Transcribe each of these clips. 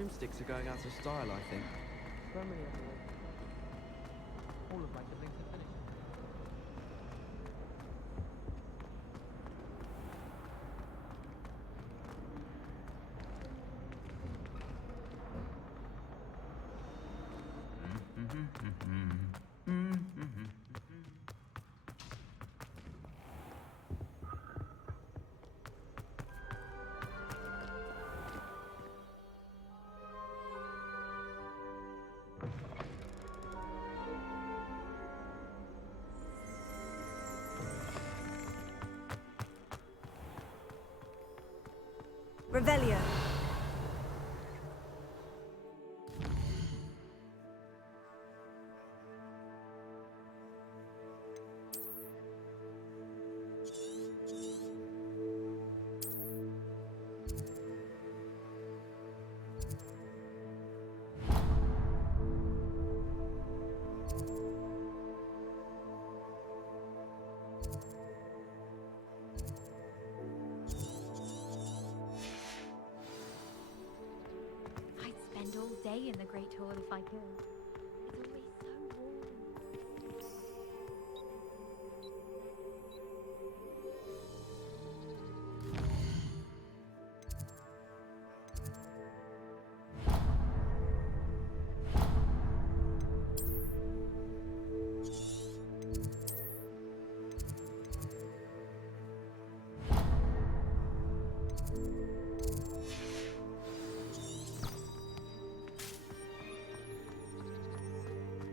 broomsticks are going out of style, I think. So many other ways. All of my siblings have finished. Revelio. Spend all day in the Great Hall if I could. It's always so warm.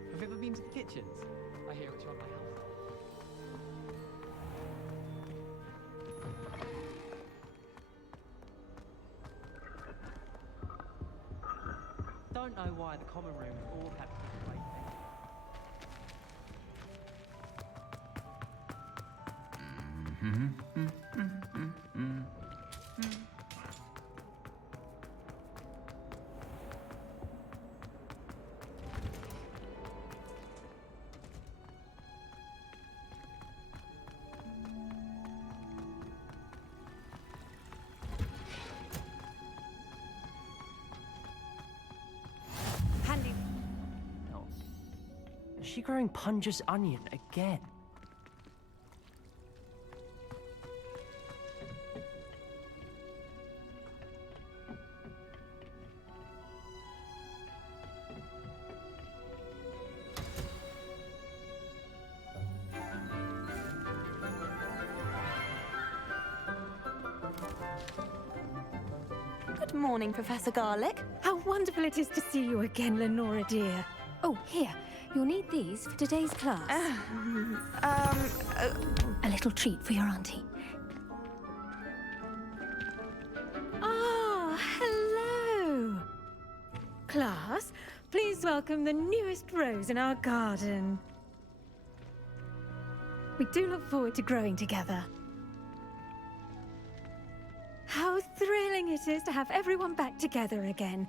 Have you ever been to the kitchens? I hear it's run by house. Don't know why the common rooms all had to be like Handy. No. Is she growing Punja's onion again? Good morning, Professor Garlic. How wonderful it is to see you again, Lenora dear. Oh, here. You'll need these for today's class. A little treat for your auntie. Ah, hello. Class, please welcome the newest rose in our garden. We do look forward to growing together. How thrilling it is to have everyone back together again.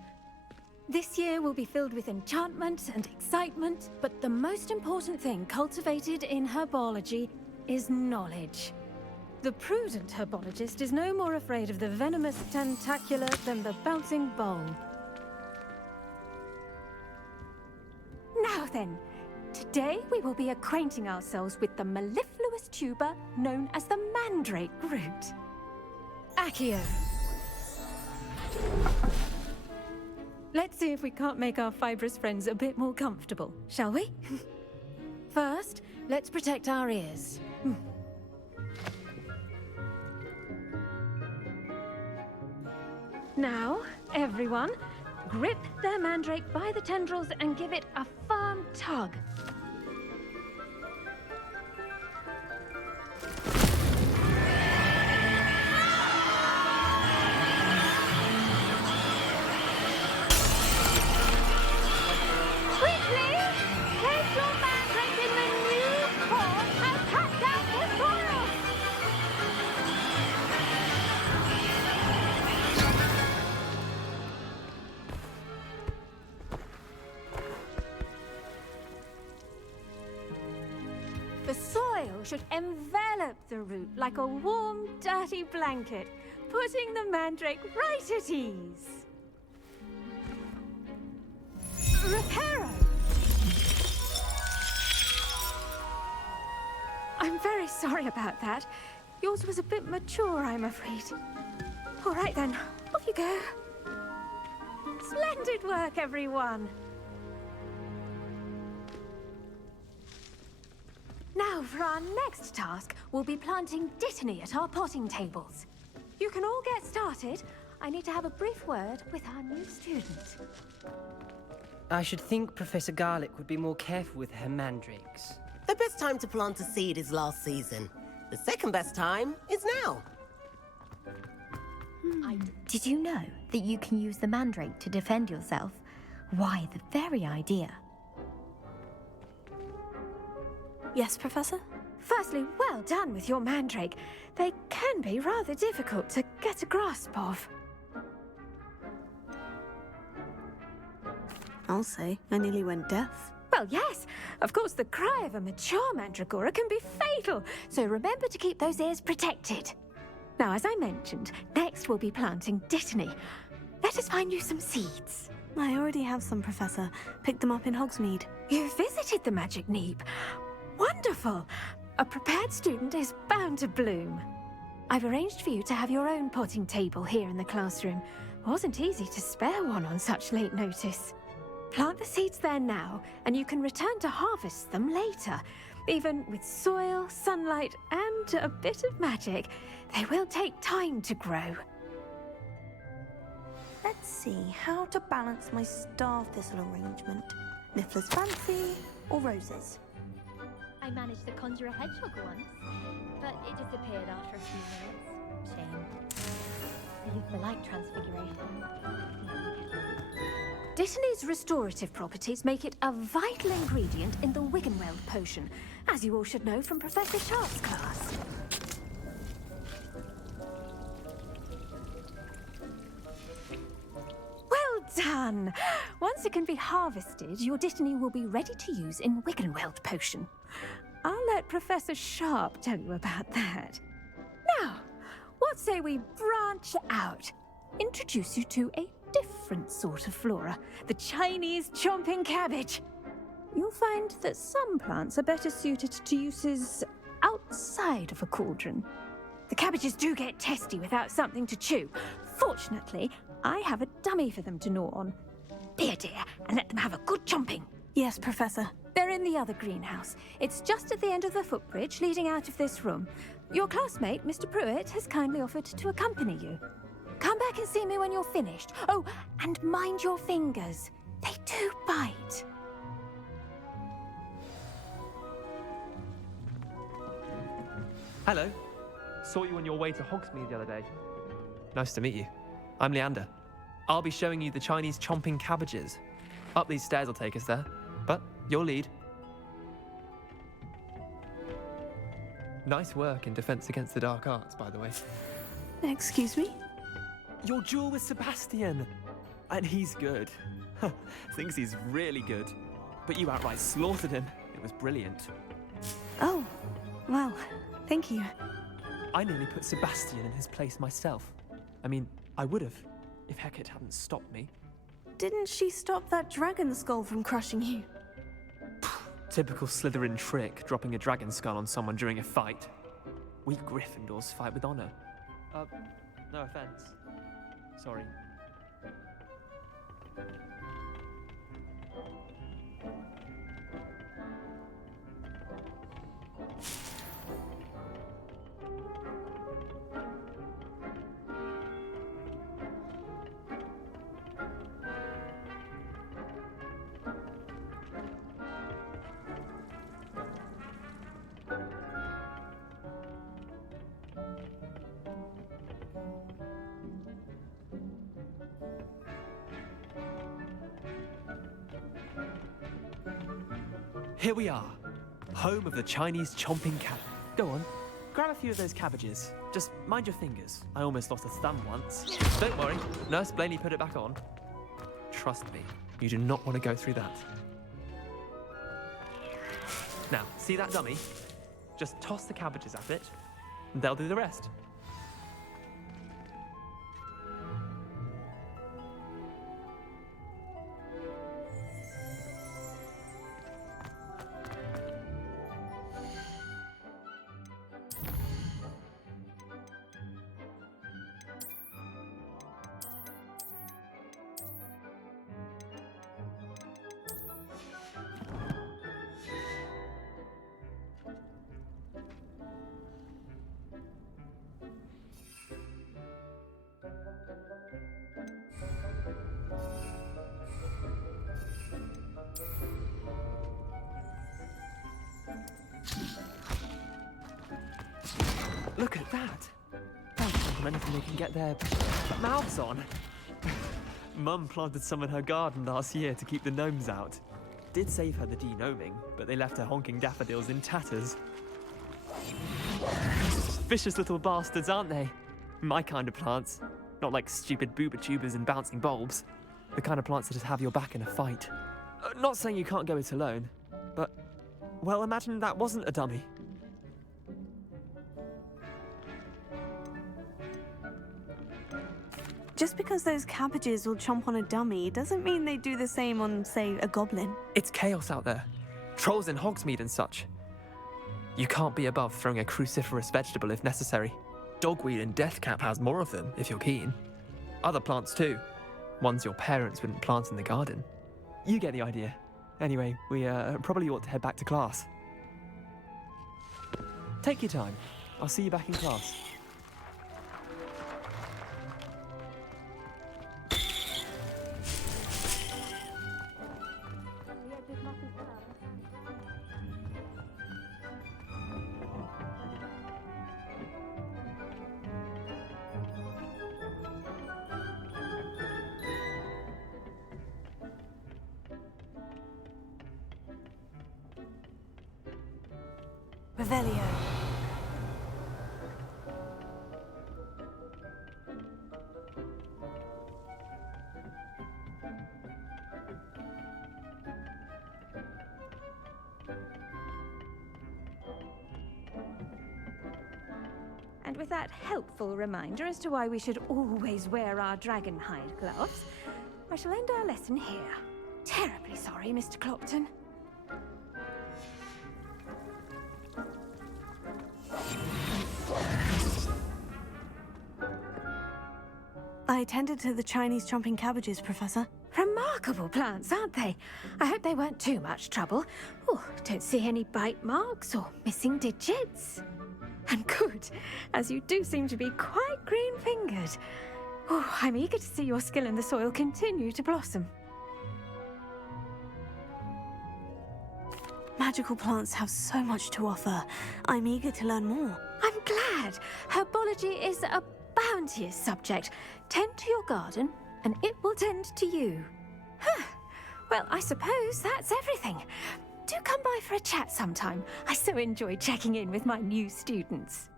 This year will be filled with enchantment and excitement, but the most important thing cultivated in herbology is knowledge. The prudent herbologist is no more afraid of the venomous tentacular than the bouncing bowl. Now then, today we will be acquainting ourselves with the mellifluous tuber known as the mandrake root. Accio. Let's see if we can't make our fibrous friends a bit more comfortable, shall we? First, let's protect our ears. Now, everyone, grip their mandrake by the tendrils and give it a firm tug. The soil should envelop the root like a warm, dirty blanket, putting the mandrake right at ease. Reparo! I'm very sorry about that. Yours was a bit mature, I'm afraid. All right then, off you go. Splendid work, everyone! Now, for our next task, we'll be planting Dittany at our potting tables. You can all get started. I need to have a brief word with our new student. I should think Professor Garlick would be more careful with her mandrakes. The best time to plant a seed is last season. The second best time is now. Did you know that you can use the mandrake to defend yourself? Why, the very idea. Yes, Professor? Firstly, well done with your mandrake. They can be rather difficult to get a grasp of. I'll say, I nearly went deaf. Well, yes. Of course, the cry of a mature mandragora can be fatal, so remember to keep those ears protected. Now, as I mentioned, next we'll be planting Dittany. Let us find you some seeds. I already have some, Professor. Picked them up in Hogsmeade. You visited the Magic Neep. Wonderful! A prepared student is bound to bloom. I've arranged for you to have your own potting table here in the classroom. Wasn't easy to spare one on such late notice. Plant the seeds there now, and you can return to harvest them later. Even with soil, sunlight, and a bit of magic, they will take time to grow. Let's see how to balance my star thistle arrangement. Niffler's fancy or roses? I managed to conjure a hedgehog once, but it disappeared after a few minutes. Shame. I used the light transfiguration. Dittany's restorative properties make it a vital ingredient in the Wiggenweld potion, as you all should know from Professor Sharp's class. Well done! Once it can be harvested, your Dittany will be ready to use in Wiggenweld potion. I'll let Professor Sharp tell you about that. Now, what say we branch out? Introduce you to a different sort of flora, the Chinese chomping cabbage. You'll find that some plants are better suited to uses outside of a cauldron. The cabbages do get testy without something to chew. Fortunately, I have a dummy for them to gnaw on. Be a dear and let them have a good chomping. Yes, Professor. They're in the other greenhouse. It's just at the end of the footbridge leading out of this room. Your classmate, Mr. Pruitt, has kindly offered to accompany you. Come back and see me when you're finished. Oh, and mind your fingers. They do bite. Hello. Saw you on your way to Hogsmeade the other day. Nice to meet you. I'm Leander. I'll be showing you the Chinese chomping cabbages. Up these stairs will take us there, but you'll lead. Nice work in Defense Against the Dark Arts, by the way. Excuse me? Your duel with Sebastian! And he's good. Thinks he's really good. But you outright slaughtered him. It was brilliant. Oh, well, thank you. I nearly put Sebastian in his place myself. I mean, I would have, if Hecate hadn't stopped me. Didn't she stop that dragon skull from crushing you? Typical Slytherin trick, dropping a dragon skull on someone during a fight. We Gryffindors fight with honor. No offense. Sorry. Here we are, home of the Chinese chomping cabbage. Go on, grab a few of those cabbages. Just mind your fingers. I almost lost a thumb once. Don't worry, Nurse Blaney put it back on. Trust me, you do not want to go through that. Now, see that dummy? Just toss the cabbages at it, and they'll do the rest. Look at that. They'll jump on anything they can get their mouths on. Mum planted some in her garden last year to keep the gnomes out. Did save her the de-gnoming, but they left her honking daffodils in tatters. Vicious little bastards, aren't they? My kind of plants. Not like stupid booba tubers and bouncing bulbs. The kind of plants that just have your back in a fight. Not saying you can't go it alone, but, well, imagine that wasn't a dummy. Just because those cabbages will chomp on a dummy doesn't mean they do the same on, say, a goblin. It's chaos out there. Trolls in Hogsmeade and such. You can't be above throwing a cruciferous vegetable if necessary. Dogweed and deathcap has more of them, if you're keen. Other plants too. Ones your parents wouldn't plant in the garden. You get the idea. Anyway, we probably ought to head back to class. Take your time. I'll see you back in class. Revelio. And with that helpful reminder as to why we should always wear our dragon hide gloves, I shall end our lesson here. Terribly sorry, Mr. Clopton. I attended to the Chinese chomping cabbages, Professor. Remarkable plants, aren't they? I hope they weren't too much trouble. Oh, don't see any bite marks or missing digits. And good, as you do seem to be quite green-fingered. Oh, I'm eager to see your skill in the soil continue to blossom. Magical plants have so much to offer. I'm eager to learn more. I'm glad. Herbology is a bounteous subject. Tend to your garden, and it will tend to you. Huh. Well, I suppose that's everything. Do come by for a chat sometime. I so enjoy checking in with my new students.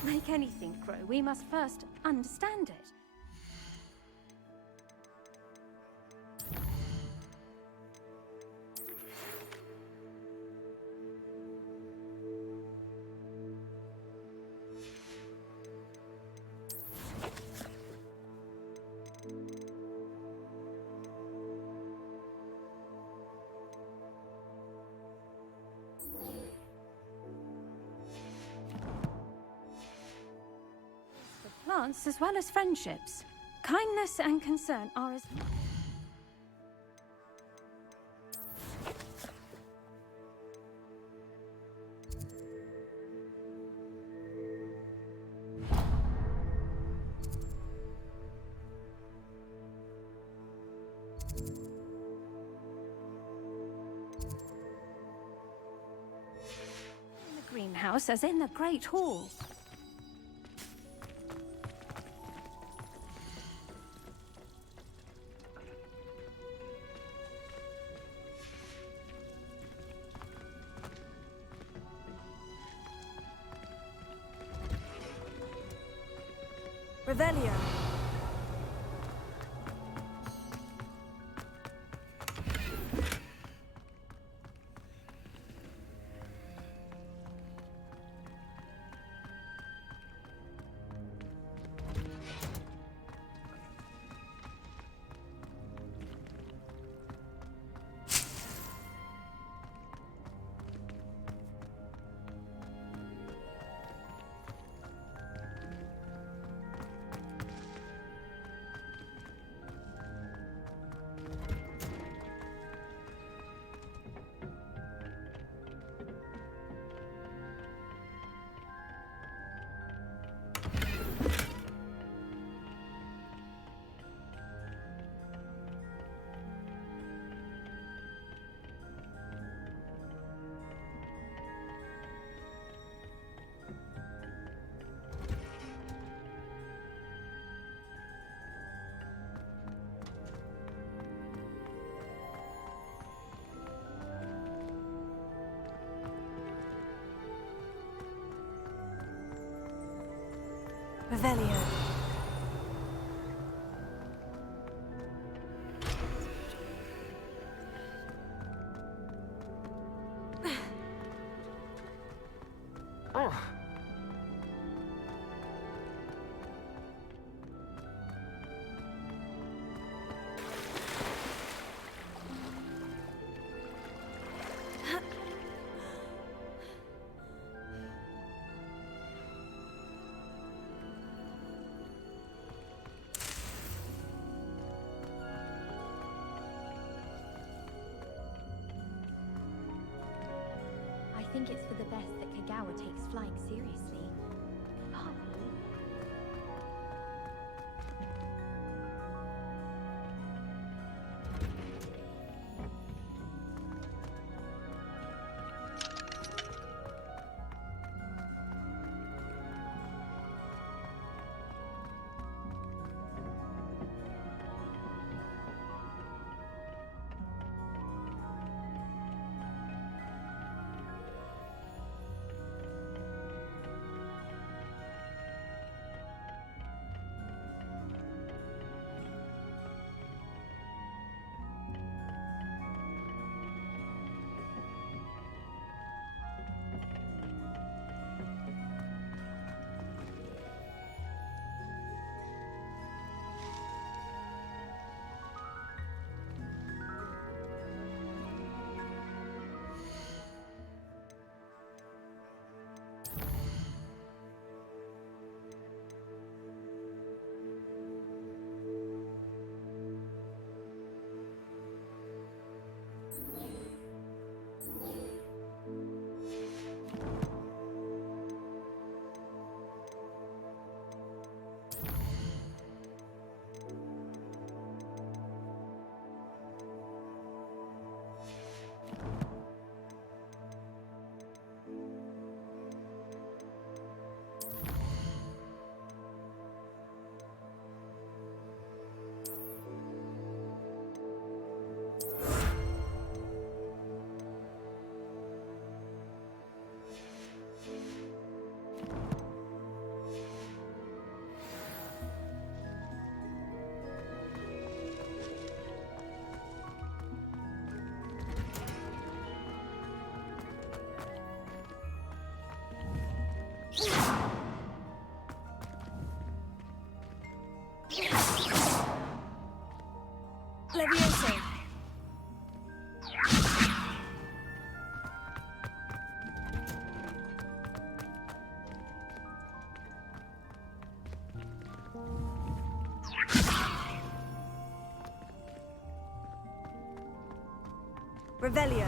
To make anything grow, we must first understand it. Plants as well as friendships. Kindness and concern are as... house as in the Great Hall. Revelio. Revelio. I think it's for the best that Kagawa takes flying seriously. Partly. Levioso. Revelio.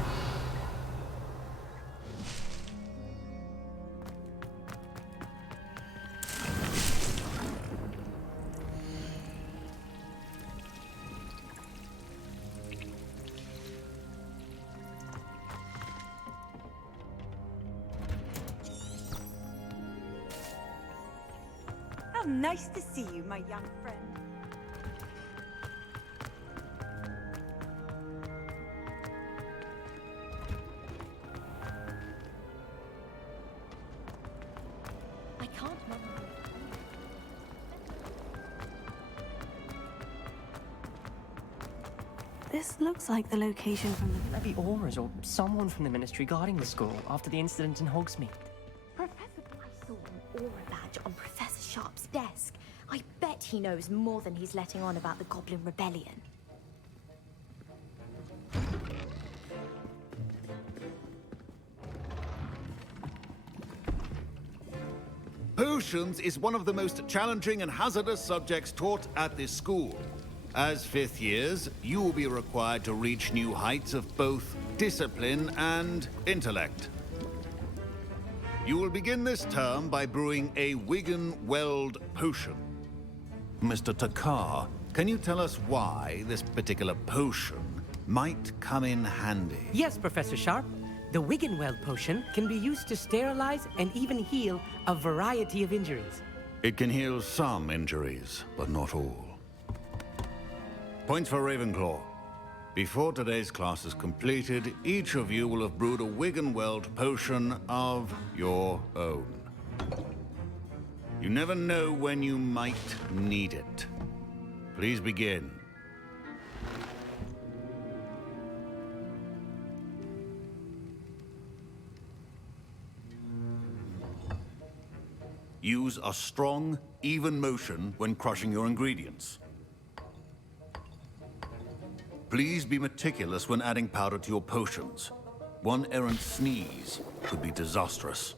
nice to see you, my young friend. I can't remember. This looks like the location from the... Maybe Aura's or someone from the Ministry guarding the school after the incident in Hogsmeade. Professor, I saw an aura badge on Professor Sharp's desk. I bet he knows more than he's letting on about the Goblin Rebellion. Potions is one of the most challenging and hazardous subjects taught at this school. As fifth years, you will be required to reach new heights of both discipline and intellect. You will begin this term by brewing a Wigan-Weld potion. Mr. Takar, can you tell us why this particular potion might come in handy? Yes, Professor Sharp. The Wiggenweld potion can be used to sterilize and even heal a variety of injuries. It can heal some injuries, but not all. Points for Ravenclaw. Before today's class is completed, each of you will have brewed a Wiggenweld potion of your own. You never know when you might need it. Please begin. Use a strong, even motion when crushing your ingredients. Please be meticulous when adding powder to your potions. One errant sneeze could be disastrous.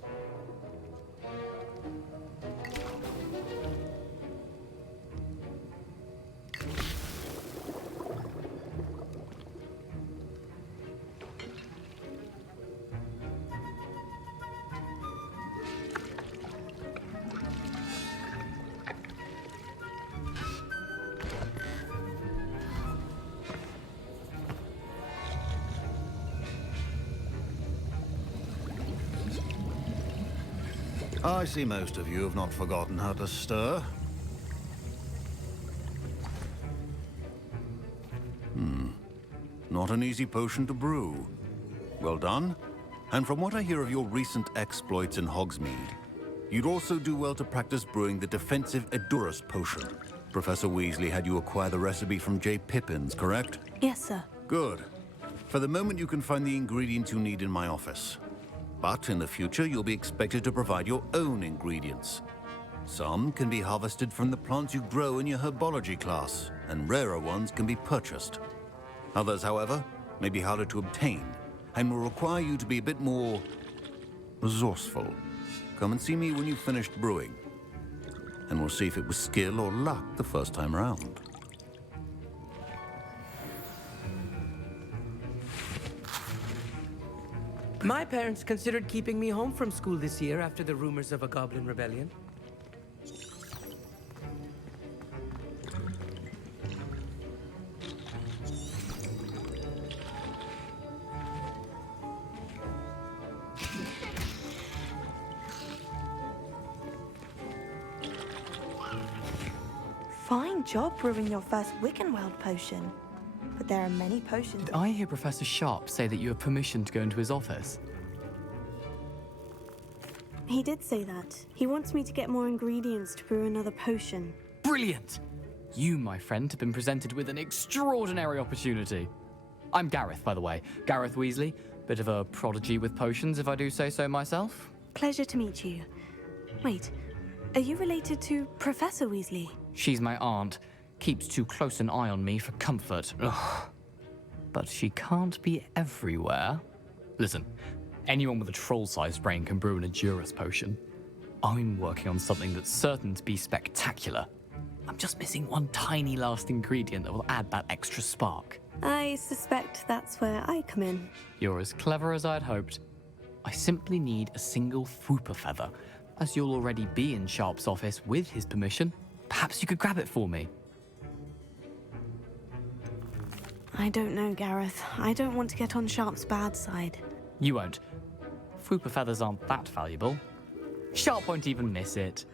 I see most of you have not forgotten how to stir. Not an easy potion to brew. Well done. And from what I hear of your recent exploits in Hogsmeade, you'd also do well to practice brewing the defensive Edurus potion. Professor Weasley had you acquire the recipe from J. Pippin's, correct? Yes, sir. Good. For the moment, you can find the ingredients you need in my office. But in the future, you'll be expected to provide your own ingredients. Some can be harvested from the plants you grow in your herbology class, and rarer ones can be purchased. Others, however, may be harder to obtain, and will require you to be a bit more resourceful. Come and see me when you've finished brewing, and we'll see if it was skill or luck the first time around. My parents considered keeping me home from school this year after the rumors of a Goblin Rebellion. Fine job brewing your first Wiccanweld potion. But there are many potions. Did I hear Professor Sharp say that you have permission to go into his office? He did say that. He wants me to get more ingredients to brew another potion. Brilliant! You, my friend, have been presented with an extraordinary opportunity. I'm Gareth, by the way. Gareth Weasley. Bit of a prodigy with potions, if I do say so myself. Pleasure to meet you. Wait, are you related to Professor Weasley? She's my aunt. Keeps too close an eye on me for comfort. Ugh. But she can't be everywhere. Listen, anyone with a troll-sized brain can brew an Edurus potion. I'm working on something that's certain to be spectacular. I'm just missing one tiny last ingredient that will add that extra spark. I suspect that's where I come in. You're as clever as I'd hoped. I simply need a single Fwooper feather. As you'll already be in Sharp's office with his permission, perhaps you could grab it for me. I don't know, Gareth. I don't want to get on Sharp's bad side. You won't. Fwooper feathers aren't that valuable. Sharp won't even miss it.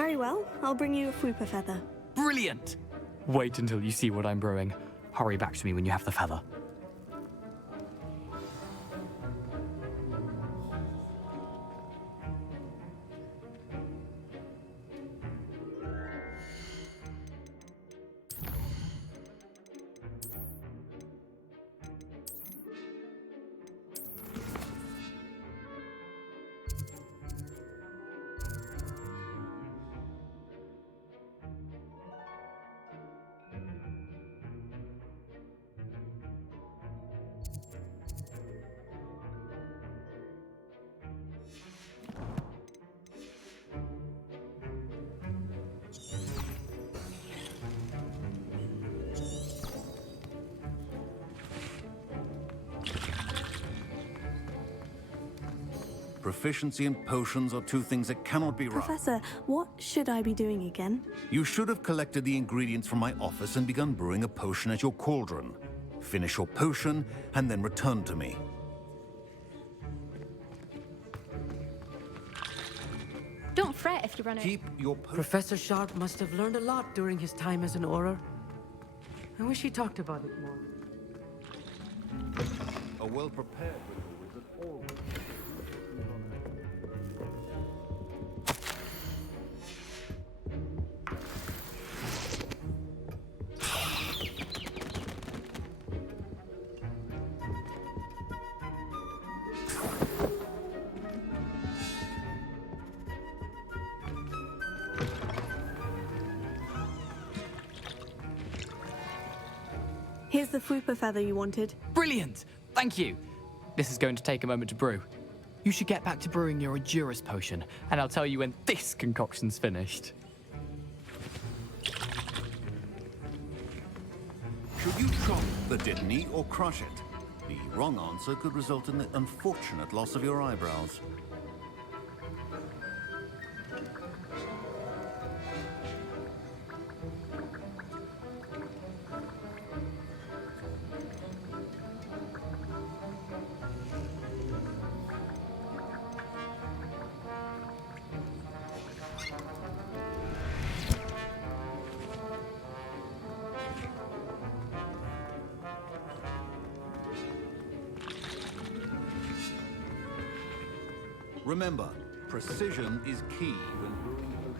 Very well. I'll bring you a Fwooper feather. Brilliant! Wait until you see what I'm brewing. Hurry back to me when you have the feather. Proficiency and potions are two things that cannot be right. Professor, what should I be doing again? You should have collected the ingredients from my office and begun brewing a potion at your cauldron. Finish your potion and then return to me. Don't fret if you run out. Keep your potion. Professor Sharp must have learned a lot during his time as an Auror. I wish he talked about it more. A well-prepared wizard always. Here's the Fwooper feather you wanted. Brilliant! Thank you! This is going to take a moment to brew. You should get back to brewing your Adurus potion, and I'll tell you when this concoction's finished. Should you chop the Dittany or crush it? The wrong answer could result in the unfortunate loss of your eyebrows. Remember, precision is key when brewing potions.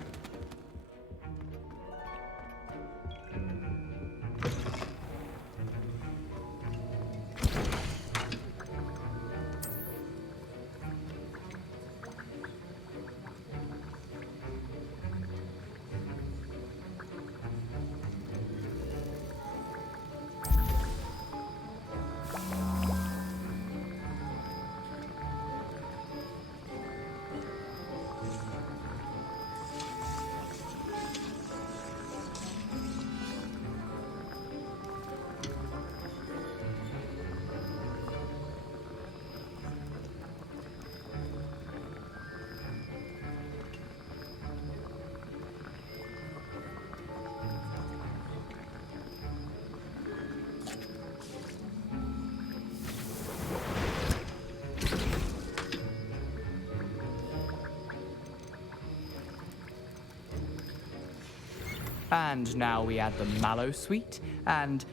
And now we add the mallow sweet, and...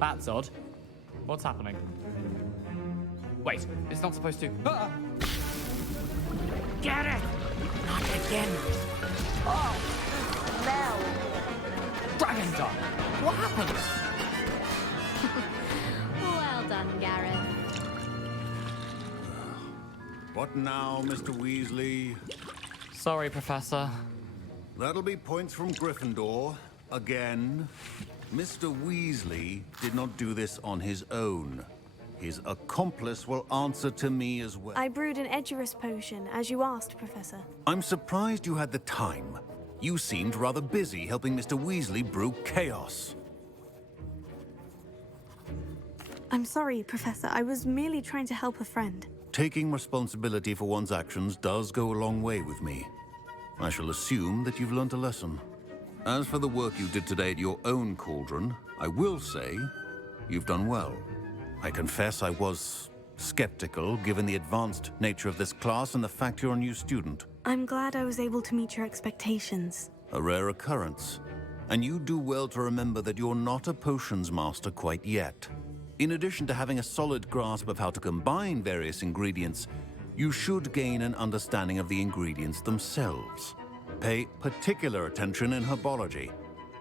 That's odd. What's happening? Wait, it's not supposed to... Ah! Get it! Not again. Oh! Dragon Dog! What happened? Well done, Gareth. What now, Mr. Weasley? Sorry, Professor. That'll be points from Gryffindor. Again. Mr. Weasley did not do this on his own. His accomplice will answer to me as well. I brewed an Edurus potion, as you asked, Professor. I'm surprised you had the time. You seemed rather busy helping Mr. Weasley brew chaos. I'm sorry, Professor. I was merely trying to help a friend. Taking responsibility for one's actions does go a long way with me. I shall assume that you've learnt a lesson. As for the work you did today at your own cauldron, I will say you've done well. I confess I was skeptical, given the advanced nature of this class and the fact you're a new student. I'm glad I was able to meet your expectations. A rare occurrence. And you do well to remember that you're not a potions master quite yet. In addition to having a solid grasp of how to combine various ingredients, you should gain an understanding of the ingredients themselves. Pay particular attention in herbology.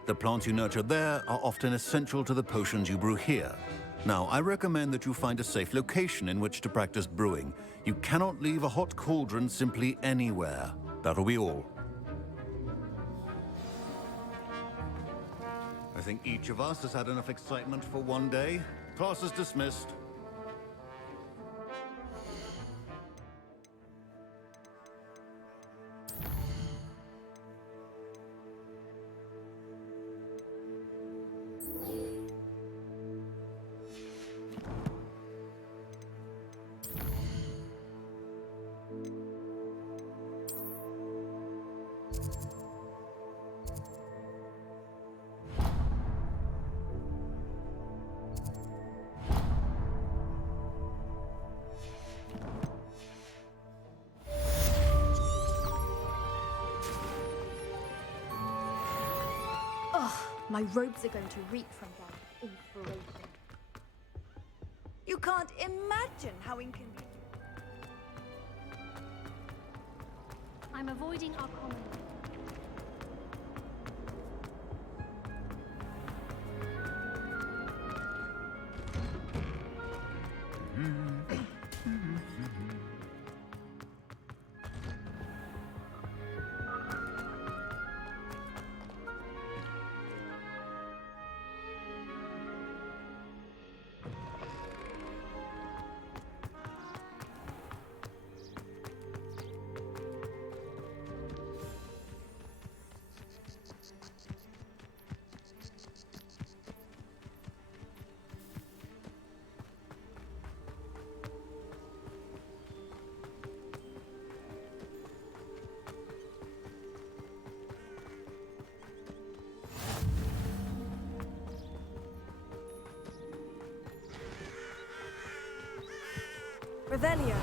The plants you nurture there are often essential to the potions you brew here. Now, I recommend that you find a safe location in which to practice brewing. You cannot leave a hot cauldron simply anywhere. That'll be all. I think each of us has had enough excitement for one day. Class is dismissed. My robes are going to reek from that inspiration. You can't imagine how inconvenient. I'm avoiding our common Revelio.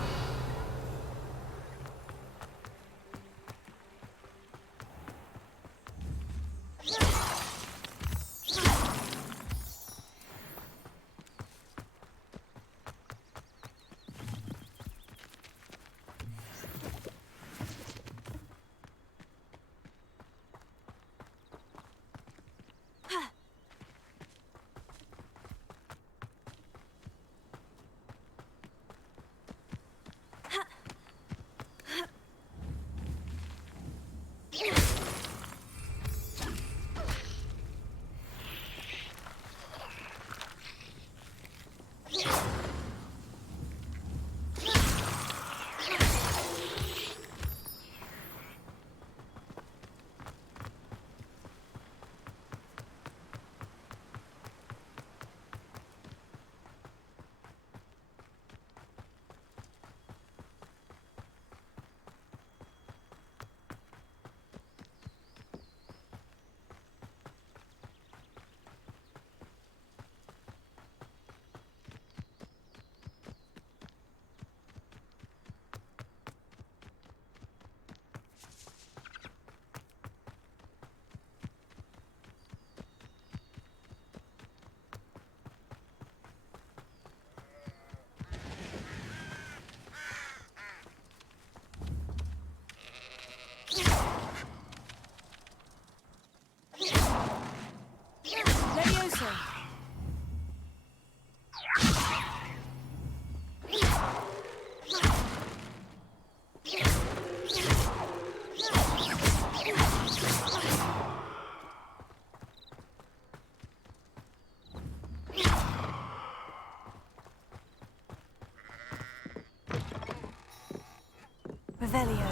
Revelio.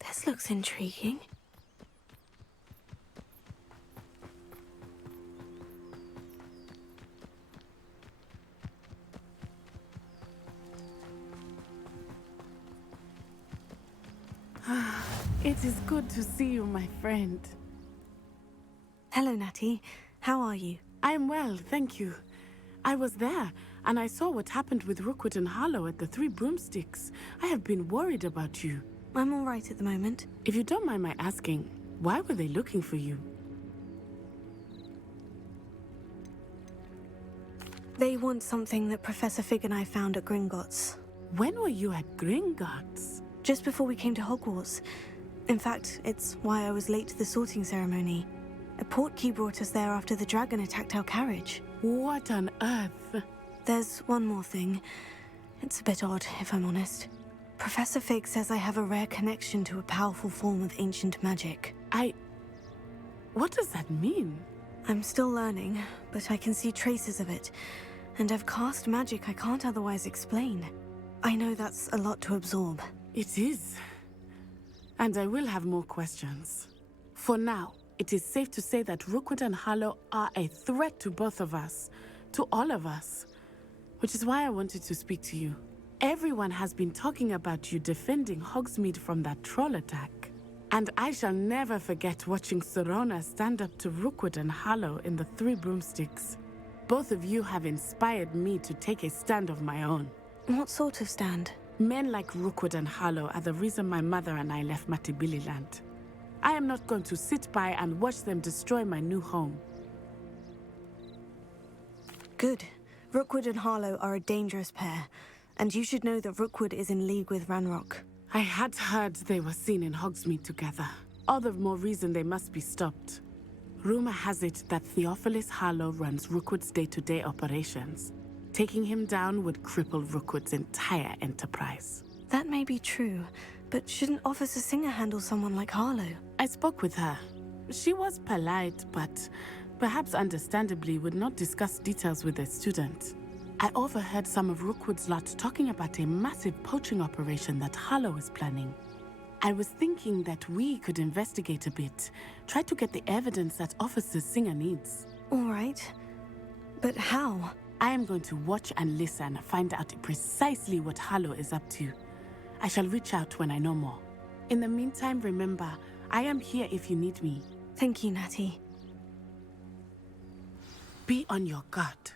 This looks intriguing. It is good to see you, my friend. Hello, Natty. How are you? I am well, thank you. I was there, and I saw what happened with Rookwood and Harlow at the Three Broomsticks. I have been worried about you. I'm all right at the moment. If you don't mind my asking, why were they looking for you? They want something that Professor Fig and I found at Gringotts. When were you at Gringotts? Just before we came to Hogwarts. In fact, it's why I was late to the sorting ceremony. A portkey brought us there after the dragon attacked our carriage. What on earth? There's one more thing. It's a bit odd, if I'm honest. Professor Fig says I have a rare connection to a powerful form of ancient magic. What does that mean? I'm still learning, but I can see traces of it. And I've cast magic I can't otherwise explain. I know that's a lot to absorb. It is. And I will have more questions. For now, it is safe to say that Rookwood and Harlow are a threat to both of us. To all of us. Which is why I wanted to speak to you. Everyone has been talking about you defending Hogsmeade from that troll attack. And I shall never forget watching Serona stand up to Rookwood and Harlow in the Three Broomsticks. Both of you have inspired me to take a stand of my own. What sort of stand? Men like Rookwood and Harlow are the reason my mother and I left Matibililand. I am not going to sit by and watch them destroy my new home. Good. Rookwood and Harlow are a dangerous pair. And you should know that Rookwood is in league with Ranrock. I had heard they were seen in Hogsmeade together. All the more reason they must be stopped. Rumor has it that Theophilus Harlow runs Rookwood's day-to-day operations. Taking him down would cripple Rookwood's entire enterprise. That may be true, but shouldn't Officer Singer handle someone like Harlow? I spoke with her. She was polite, but perhaps understandably would not discuss details with a student. I overheard some of Rookwood's lot talking about a massive poaching operation that Harlow is planning. I was thinking that we could investigate a bit, try to get the evidence that Officer Singer needs. All right. But how? I am going to watch and listen, find out precisely what Harlow is up to. I shall reach out when I know more. In the meantime, remember, I am here if you need me. Thank you, Natty. Be on your guard.